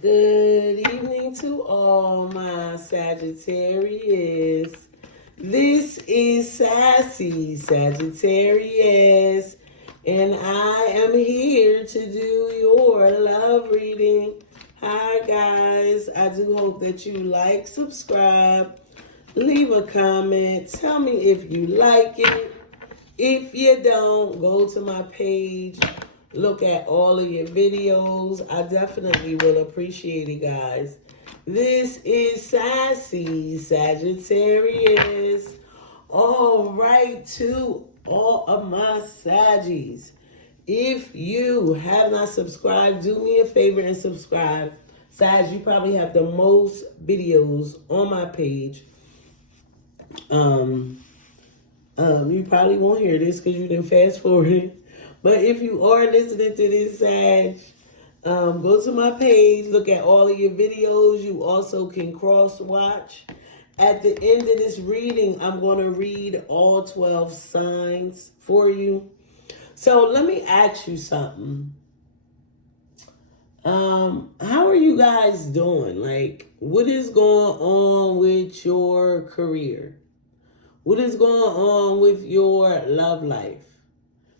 Good evening to all my Sagittarius. This is Sassy Sagittarius, and I am here to do your love reading. Hi, guys. I do hope that you like, subscribe, leave a comment. Tell me if you like it. If you don't, go to my page. Look at all of your videos. I definitely will appreciate it, guys. This is Sassy Sagittarius. All right, to all of my Saggies. If you have not subscribed, do me a favor and subscribe. Sag, you probably have the most videos on my page. You probably won't hear this because you didn't fast forward. But if you are listening to this, Sag, go to my page, look at all of your videos. You also can cross-watch. At the end of this reading, I'm going to read all 12 signs for you. So let me ask you something. How are you guys doing? Like, what is going on with your career? What is going on with your love life?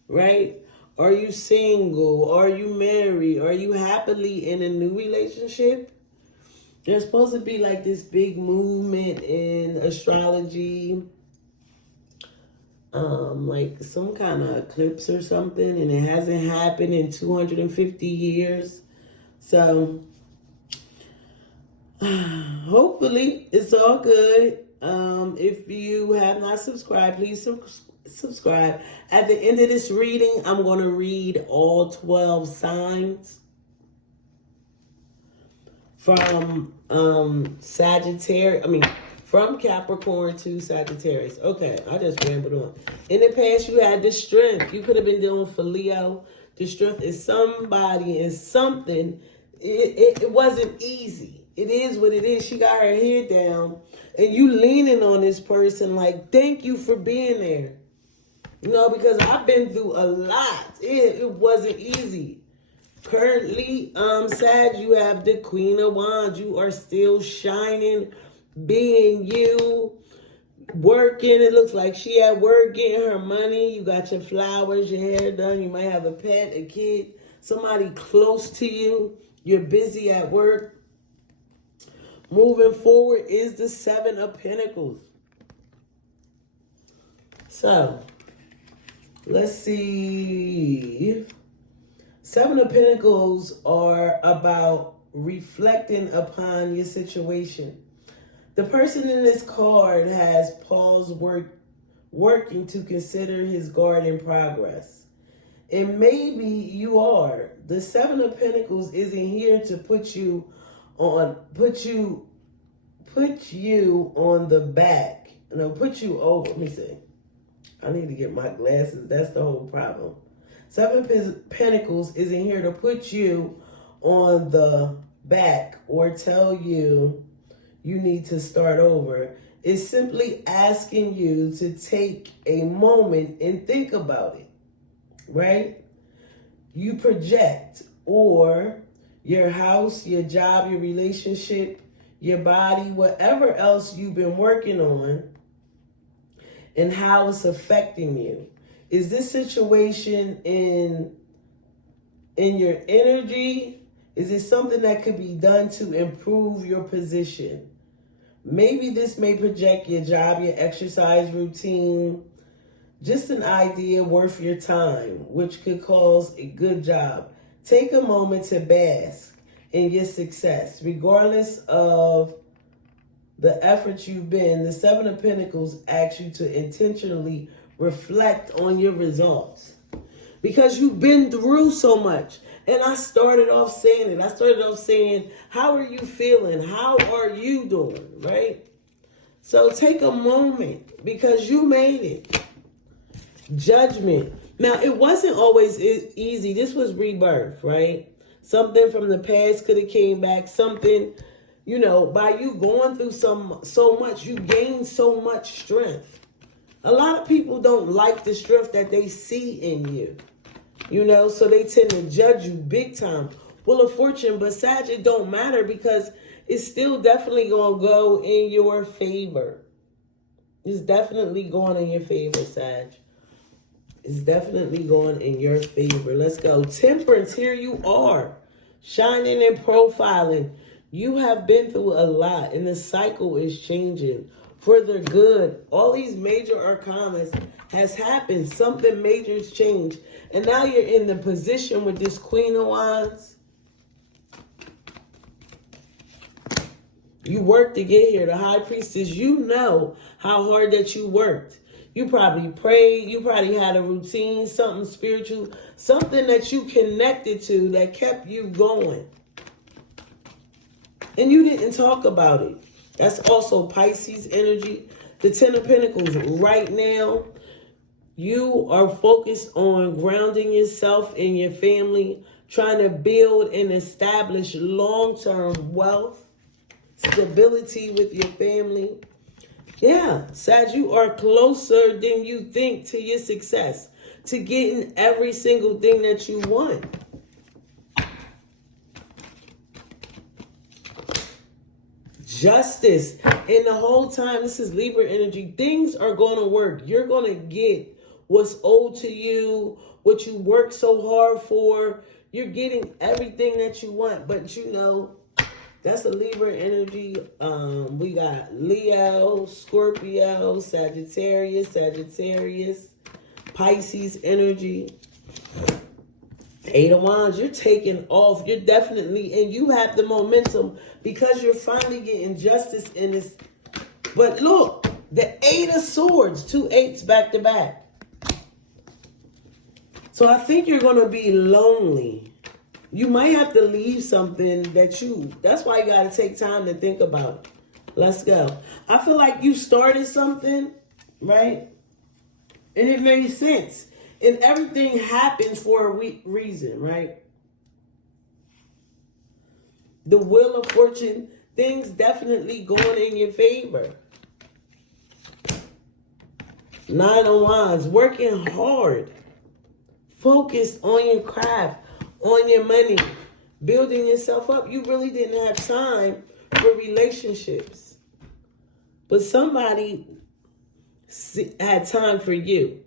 Right? Are you single? Are you married? Are you happily in a new relationship? There's supposed to be like this big movement in astrology, like some kind of eclipse or something, and it hasn't happened in 250 years. So hopefully it's all good. If you have not subscribed, please subscribe. At the end of this reading, I'm going to read all 12 signs from Sagittarius. From Capricorn to Sagittarius. Okay, I just rambled on. In the past, you had the strength. You could have been dealing for Leo. The strength is somebody and something. It wasn't easy. It is what it is. She got her head down, and you leaning on this person like, thank you for being there. Because I've been through a lot. It wasn't easy. Currently, Sag, you have the Queen of Wands. You are still shining, being you, working. It looks like she at work getting her money. You got your flowers, your hair done. You might have a pet, a kid, somebody close to you. You're busy at work. Moving forward is the Seven of Pentacles. So, let's see. Seven of Pentacles are about reflecting upon your situation. The person in this card has paused working to consider his garden progress. And maybe you are. The Seven of Pentacles isn't here to put you on the back. No, put you over. Let me see. I need to get my glasses. That's the whole problem. Seven of Pentacles isn't here to put you on the back or tell you you need to start over. It's simply asking you to take a moment and think about it, right? You project, or your house, your job, your relationship, your body, whatever else you've been working on, and how it's affecting you. Is this situation in your energy? Is it something that could be done to improve your position? Maybe this may project your job, your exercise routine, just an idea worth your time, which could cause a good job. Take a moment to bask in your success. Regardless of the effort you've been, the Seven of Pentacles asks you to intentionally reflect on your results. Because you've been through so much. And I started off saying how are you feeling? How are you doing? Right? So take a moment because you made it. Judgment. Now, it wasn't always easy. This was rebirth, right? Something from the past could have came back. Something, by you going through so much, you gain so much strength. A lot of people don't like the strength that they see in you. So they tend to judge you big time. Wheel of Fortune, but Sag, it don't matter because it's still definitely going to go in your favor. It's definitely going in your favor, Sag. It's definitely going in your favor. Let's go. Temperance, here you are. Shining and profiling. You have been through a lot, and the cycle is changing for the good. All these major arcanas has happened. Something major has changed. And now you're in the position with this Queen of Wands. You worked to get here. The High Priestess, you know how hard that you worked. You probably prayed. You probably had a routine, something spiritual, something that you connected to that kept you going. And you didn't talk about it. That's also Pisces energy. The Ten of Pentacles right now, you are focused on grounding yourself and your family, trying to build and establish long-term wealth, stability with your family. Yeah, Sag, you are closer than you think to your success, to getting every single thing that you want. Justice. And the whole time, this is Libra energy, things are going to work. You're going to get what's owed to you, what you worked so hard for. You're getting everything that you want, but you know, that's a Libra energy. We got Leo, Scorpio, Sagittarius, Pisces energy. Eight of Wands, you're taking off. You're definitely, and you have the momentum because you're finally getting justice in this. But look, the Eight of Swords, 2 8s back to back. So I think you're going to be lonely. You might have to leave something that's why you got to take time to think about it. Let's go. I feel like you started something, right? And it made sense. And everything happens for a reason, right? The Wheel of Fortune, things definitely going in your favor. Nine of Wands, working hard. Focused on your craft, on your money, building yourself up. You really didn't have time for relationships. But somebody had time for you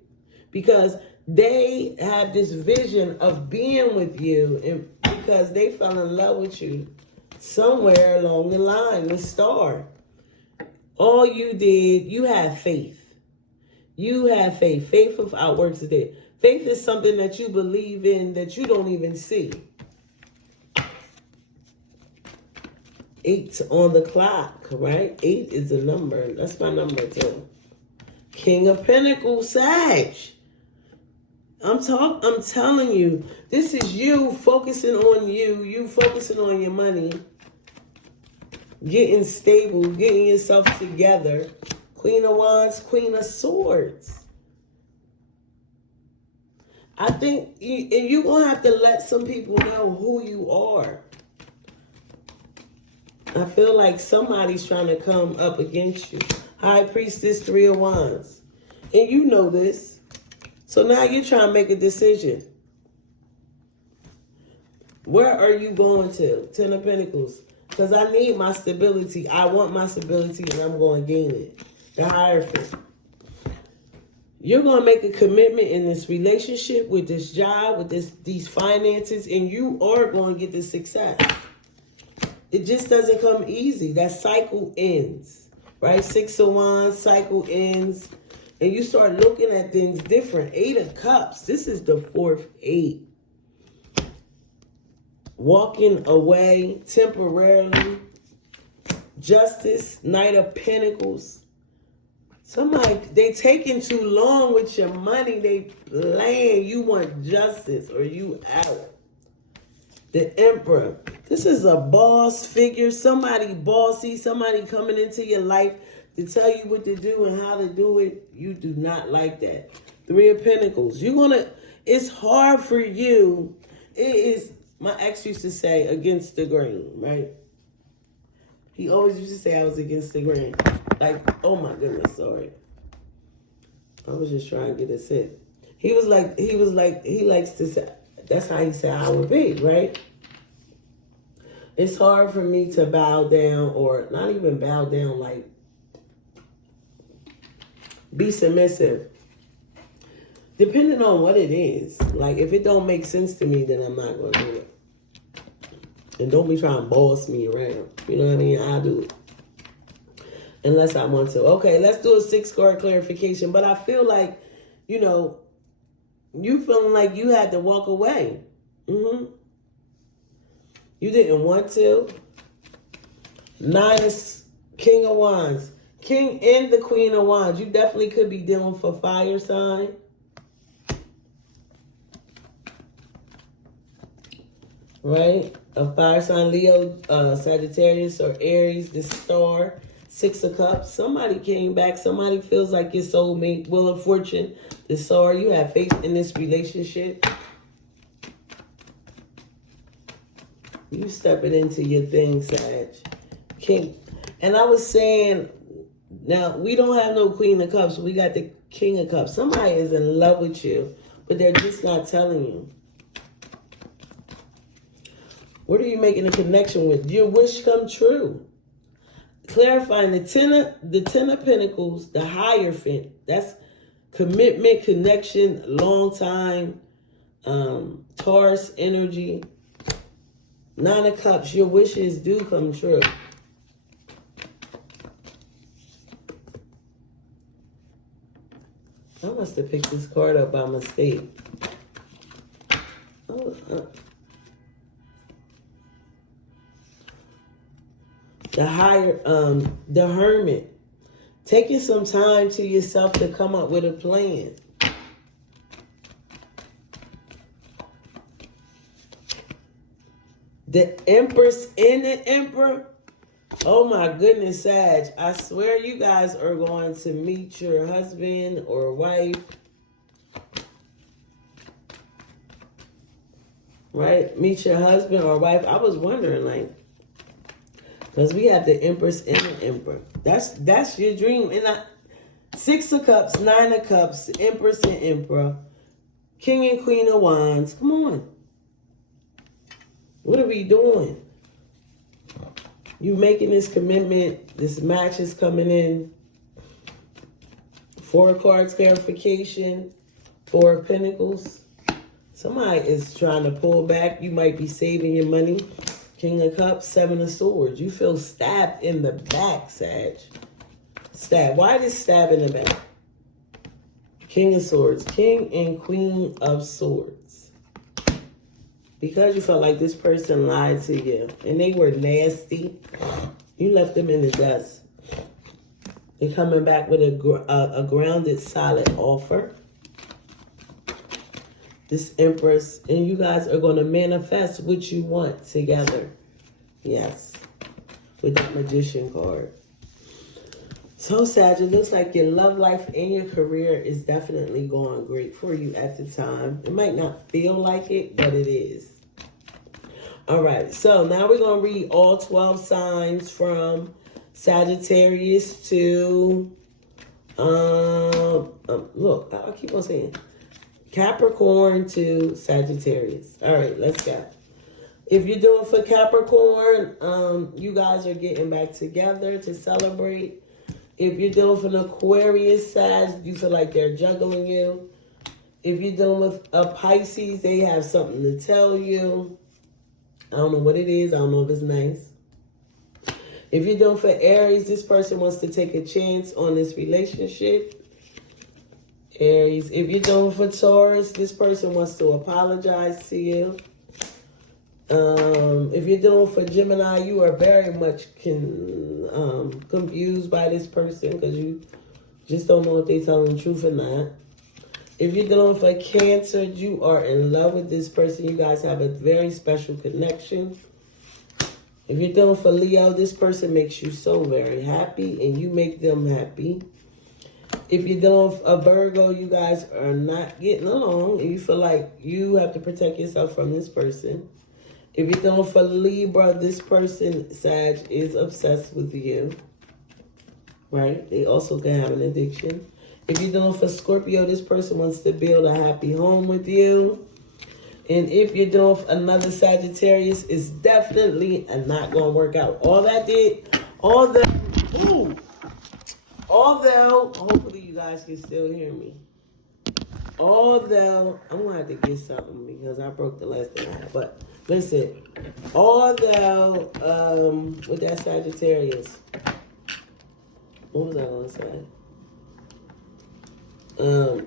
because they have this vision of being with you, and because they fell in love with you somewhere along the line, the star. All you did, you had faith. You have faith. Faith without works is dead. Faith is something that you believe in that you don't even see. 8 on the clock, right? 8 is a number. That's my number too. King of Pentacles, Sag. I'm telling you, this is you focusing on you focusing on your money, getting stable, getting yourself together. Queen of Wands, Queen of Swords. I think you're going to have to let some people know who you are. I feel like somebody's trying to come up against you. High Priestess, 3 of Wands. And you know this. So now you're trying to make a decision. Where are you going to? 10 of Pentacles. Because I need my stability. I want my stability and I'm going to gain it. The Hierophant. You're going to make a commitment in this relationship, with this job, with these finances, and you are going to get the success. It just doesn't come easy. That cycle ends, right? 6 of Wands, cycle ends, and you start looking at things different. 8 of Cups. This is the 4th 8. Walking away temporarily. Justice, Knight of Pentacles. Somebody, they taking too long with your money. They playing. You want justice or you out. The Emperor. This is a boss figure. Somebody bossy. Somebody coming into your life to tell you what to do and how to do it. You do not like that. 3 of Pentacles. It's hard for you. It is, my ex used to say, against the grain, right? He always used to say I was against the grain. Like, oh my goodness, sorry. I was just trying to get a sip. He likes to say, that's how he said I would be, right? It's hard for me to bow down, or not even bow down, like be submissive. Depending on what it is. Like, if it don't make sense to me, then I'm not going to do it. And don't be trying to boss me around. You know what I mean? I'll do it. Unless I want to. Okay, let's do a 6-card clarification. But I feel like, you know, you feeling like you had to walk away. You didn't want to. 9 is King of Wands. King and the Queen of Wands. You definitely could be dealing for fire sign. Right? A fire sign, Leo, Sagittarius, or Aries, the Star, 6 of Cups. Somebody came back. Somebody feels like your soulmate. Wheel of Fortune, the Star. You have faith in this relationship. You stepping into your thing, Sag. King. And I was saying, now, we don't have no Queen of Cups. We got the King of Cups. Somebody is in love with you, but they're just not telling you. What are you making a connection with? Your wish come true. Clarifying the ten of Pentacles, the Hierophant. That's commitment, connection, long time, Taurus energy. 9 of Cups, your wishes do come true. I must have picked this card up by mistake. The Hermit. Taking some time to yourself to come up with a plan. The Empress and the Emperor. Oh my goodness, Sag. I swear you guys are going to meet your husband or wife. Right? Meet your husband or wife. I was wondering, like, because we have the Empress and the Emperor. That's your dream. And 6 of Cups, 9 of Cups, Empress and Emperor, King and Queen of Wands. Come on. What are we doing? You making this commitment. This match is coming in. 4 cards clarification. 4 of Pentacles. Somebody is trying to pull back. You might be saving your money. King of Cups, 7 of Swords. You feel stabbed in the back, Sag. Stab. Why this stab in the back? King of Swords. King and Queen of Swords. Because you felt like this person lied to you. And they were nasty. You left them in the dust. They're coming back with a grounded, solid offer. This Empress, and you guys are going to manifest what you want together. Yes. With that Magician card. So, Sag, it looks like your love life and your career is definitely going great for you at the time. It might not feel like it, but it is. All right. So, now we're going to read all 12 signs from Sagittarius to, look, I keep on saying Capricorn to Sagittarius. All right, let's go. If you're doing for Capricorn, you guys are getting back together to celebrate. If you're dealing with an Aquarius, Sag, you feel like they're juggling you. If you're dealing with a Pisces, they have something to tell you. I don't know what it is. I don't know if it's nice. If you're dealing for Aries, this person wants to take a chance on this relationship. Aries. If you're dealing for Taurus, this person wants to apologize to you. If you're dealing for Gemini, you are very much confused by this person because you just don't know if they're telling the truth or not. If you're dealing for Cancer, you are in love with this person. You guys have a very special connection. If you're dealing for Leo, this person makes you so very happy and you make them happy. If you're dealing with a Virgo, you guys are not getting along and you feel like you have to protect yourself from this person. If you're dealing for Libra, this person, Sag, is obsessed with you. Right? They also can have an addiction. If you're dealing for Scorpio, this person wants to build a happy home with you. And if you're dealing with another Sagittarius, it's definitely not going to work out. Although, hopefully you guys can still hear me. Although, I'm going to have to get something because I broke the last thing I had. But listen, although, with that Sagittarius, what was I going to say?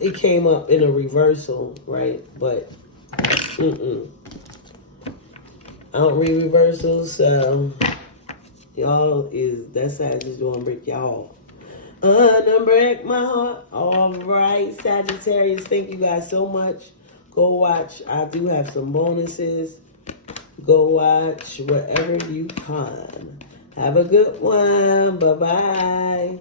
It came up in a reversal, right? But, I don't read reversals, so that side just gonna break y'all. Break my heart. All right, Sagittarius, thank you guys so much. Go watch. I do have some bonuses. Go watch wherever you can. Have a good one. Bye-bye.